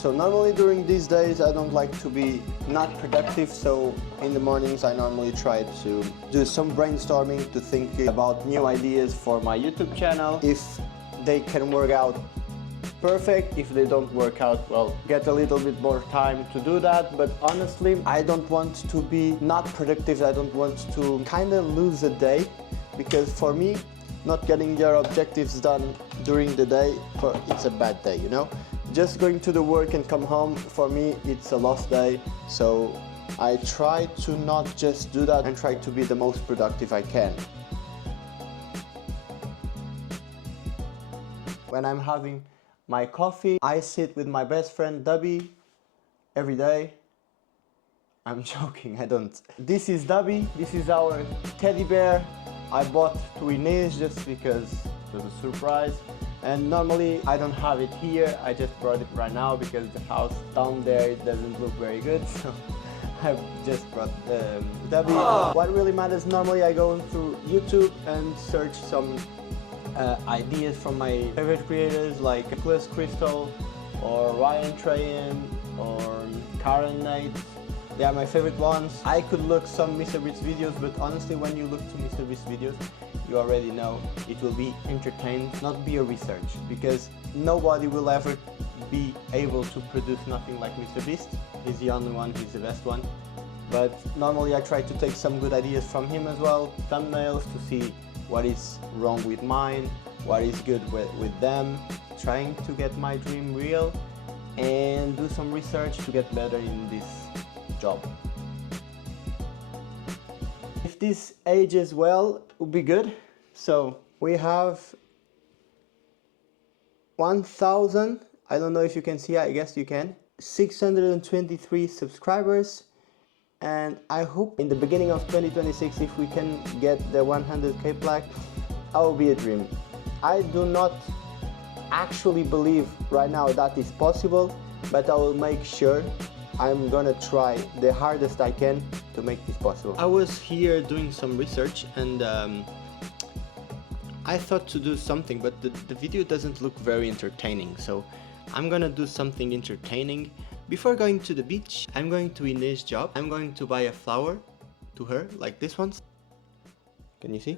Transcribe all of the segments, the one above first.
So normally during these days I don't like to be not productive, so in the mornings I normally try to do some brainstorming, to think about new ideas for my YouTube channel. If they can work out, perfect. If they don't work out, well, get a little bit more time to do that. But honestly, I don't want to be not productive. I don't want to kind of lose a day, because for me, not getting your objectives done during the day, it's a bad day, you know? Just going to the work and come home, for me, it's a lost day. So I try to not just do that and try to be the most productive I can. When I'm having my coffee, I sit with my best friend Dubby every day. I'm joking, I don't. This is Dubby, this is our teddy bear. I bought to Inez just because it was a surprise. And normally I don't have it here, I just brought it right now because the house down there, it doesn't look very good. So I just brought Dubby. What really matters, normally I go through YouTube and search some ideas from my favorite creators like Crust or Ryan Trayan or Karen Knight. They are my favorite ones. I could look some MrBeast videos, but honestly when you look to MrBeast videos, you already know it will be entertained, not be a research, because nobody will ever be able to produce nothing like MrBeast. He's the only one, he's the best one. But normally I try to take some good ideas from him as well, thumbnails to see what is wrong with mine, what is good with them, trying to get my dream real and do some research to get better in this job. If this ages well, it would be good. So we have 1,000, I don't know if you can see, I guess you can, 623 subscribers. And I hope in the beginning of 2026, if we can get the 100k plaque, that will be a dream. I do not actually believe right now that is possible, but I will make sure. I'm gonna try the hardest I can to make this possible. I was here doing some research and I thought to do something, but the video doesn't look very entertaining, so I'm gonna do something entertaining. Before going to the beach, I'm going to Inez's job. I'm going to buy a flower to her, like this one. Can you see?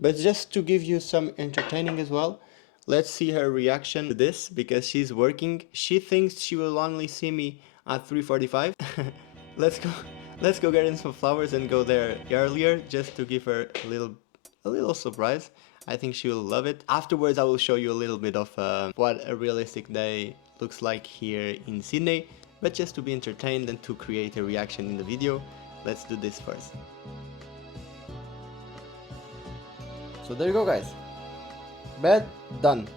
But just to give you some entertaining as well, let's see her reaction to this, because she's working. She thinks she will only see me at 3:45. Let's go get in some flowers and go there earlier, just to give her a little surprise. I think she will love it. Afterwards I will show you a little bit of what a realistic day looks like here in Sydney, but just to be entertained and to create a reaction in the video, let's do this first. So there you go, guys. Bed done.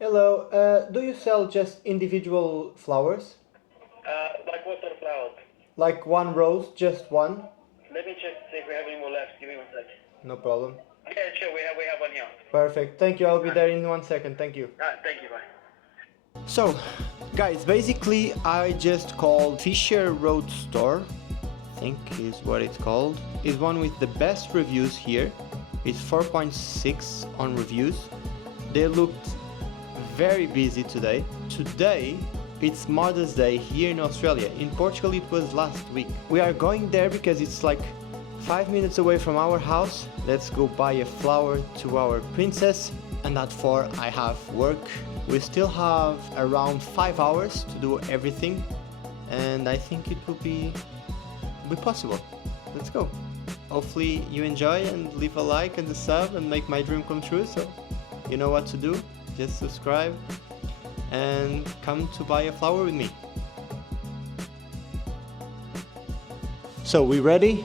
Hello, do you sell just individual flowers? Like what sort of flowers? Like one rose, just one? Let me check to see if we have any more left. Give me 1 sec. No problem. Yeah, sure, we have one here. Perfect, thank you, I'll be there in 1 second, thank you. Alright, thank you, bye. So, guys, basically I just called Fisher Road Store, I think is what it's called. It's one with the best reviews here. It's 4.6 on reviews. They looked very busy today. Today it's Mother's Day here in Australia. In Portugal it was last week. We are going there because it's like 5 minutes away from our house. Let's go buy a flower to our princess. And at 4 I have work. We still have around 5 hours to do everything, and I think it will be possible. Let's go. Hopefully you enjoy, and leave a like and a sub and make my dream come true. So you know what to do. Just subscribe and come to buy a flower with me. So we ready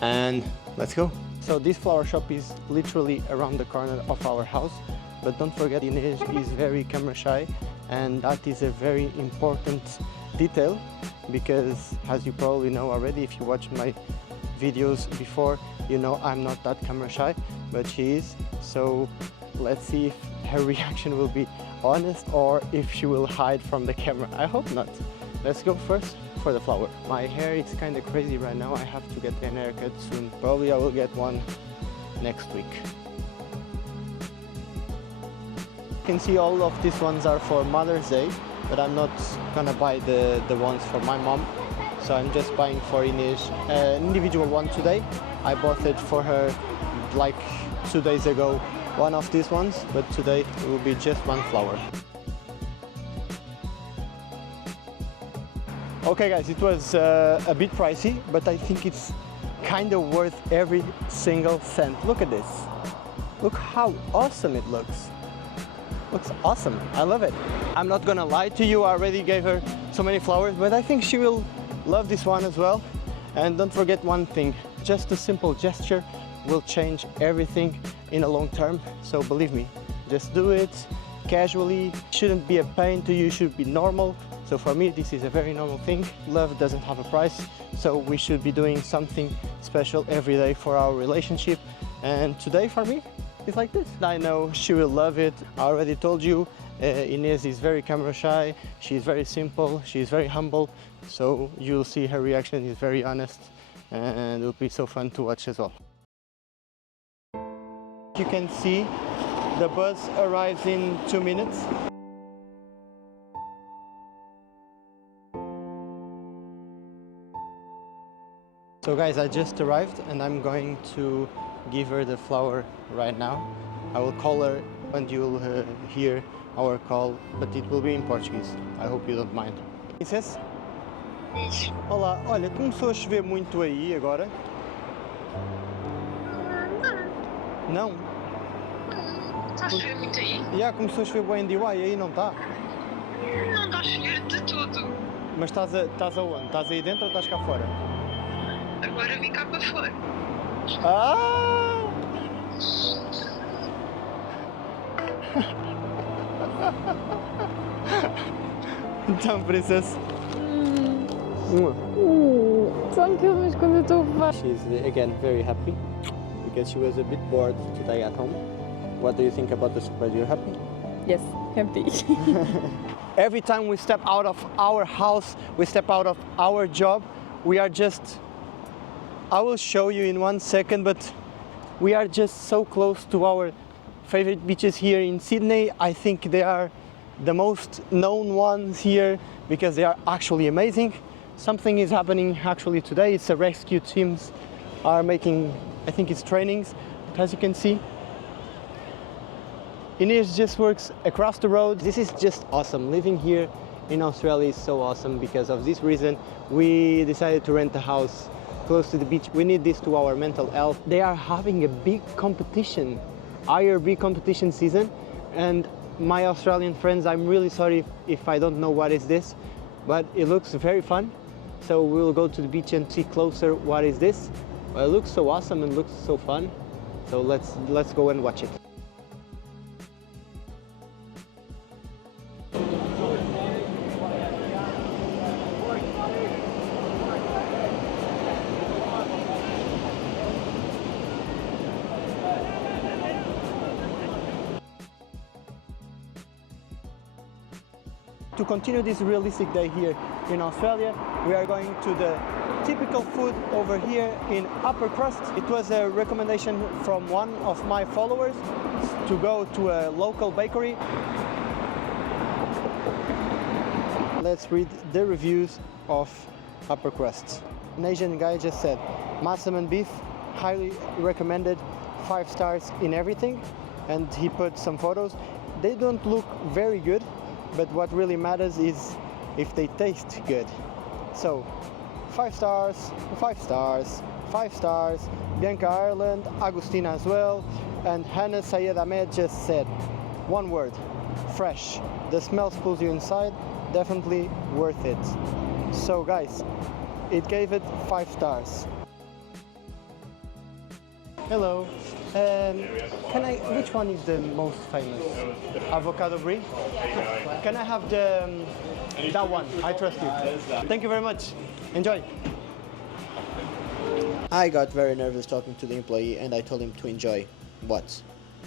and let's go. So this flower shop is literally around the corner of our house, but don't forget Inez is very camera shy, and that is a very important detail, because as you probably know already, if you watch my videos before, you know I'm not that camera shy, but she is. So let's see if her reaction will be honest or if she will hide from the camera. I hope not. Let's go first for the flower. My hair is kind of crazy right now. I have to get an haircut soon. Probably I will get one next week. You can see all of these ones are for Mother's Day, but I'm not gonna buy the ones for my mom. So I'm just buying for Inês an individual one today. I bought it for her like 2 days ago, one of these ones, but today it will be just one flower. Okay guys, it was a bit pricey, but I think it's kind of worth every single cent. Look at this. Look how awesome it looks. Looks awesome. I love it. I'm not gonna lie to you, I already gave her so many flowers, but I think she will love this one as well. And don't forget one thing, just a simple gesture will change everything in the long term. So believe me, just do it casually. Shouldn't be a pain to you, should be normal. So for me, this is a very normal thing. Love doesn't have a price, so we should be doing something special every day for our relationship. And today for me, it's like this. I know she will love it. I already told you, Inês is very camera shy. She's very simple, she's very humble. So you'll see her reaction is very honest, and it'll be so fun to watch as well. You can see the bus arrives in 2 minutes. So guys, I just arrived and I'm going to give her the flower right now. I will call her and you'll hear our call, but it will be in Portuguese. I hope you don't mind. Princess? Olá, olha, começou a chover muito aí agora? Não? Está a chover muito aí? Já começou a chover bem em DIY, aí não está? Não está a chover de tudo. Mas estás aonde? Estás aí dentro ou estás cá fora? Agora vim cá para fora. Ah! Então, princesa. Tão que mas quando eu estou a falar. She's again very happy because she was a bit bored today at home. What do you think about the surprise? You're happy? Yes, happy. Every time we step out of our house, we step out of our job, we are just, I will show you in 1 second, but we are just so close to our favorite beaches here in Sydney. I think they are the most known ones here because they are actually amazing. Something is happening actually today. It's a rescue teams are making, I think it's trainings, but as you can see, Inês just works across the road. This is just awesome. Living here in Australia is so awesome. Because of this reason, we decided to rent a house close to the beach. We need this to our mental health. They are having a big competition, IRB competition season, and my Australian friends, I'm really sorry if I don't know what is this, but it looks very fun. So we'll go to the beach and see closer what is this. Well, it looks so awesome and looks so fun. So let's go and watch it. To continue this realistic day here in Australia, we are going to the typical food over here in Upper Crust. It was a recommendation from one of my followers to go to a local bakery. Let's read the reviews of Upper Crust. An Asian guy just said, Massam and beef, highly recommended, 5 stars in everything. And he put some photos. They don't look very good, but what really matters is if they taste good. So 5 stars, 5 stars, 5 stars. Bianca Ireland, Agustina as well, and Hannah Sayed Ahmed just said, one word, fresh. The smell pulls you inside, definitely worth it. So guys, it gave it 5 stars. Hello. Which one is the most famous? Avocado brie? Can I have that one? I trust you. Thank you very much. Enjoy. I got very nervous talking to the employee and I told him to enjoy. What?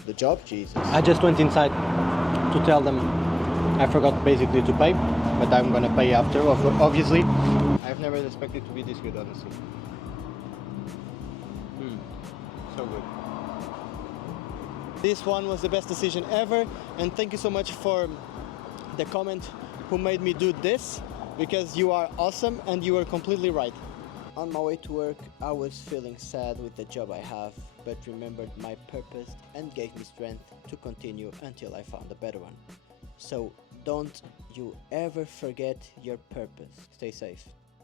The job? Jesus. I just went inside to tell them I forgot basically to pay, but I'm gonna pay after, obviously. I expect it to be this good, honestly. So good. This one was the best decision ever, and thank you so much for the comment who made me do this, because you are awesome and you were completely right. On my way to work, I was feeling sad with the job I have, but remembered my purpose and gave me strength to continue until I found a better one. So don't you ever forget your purpose. Stay safe.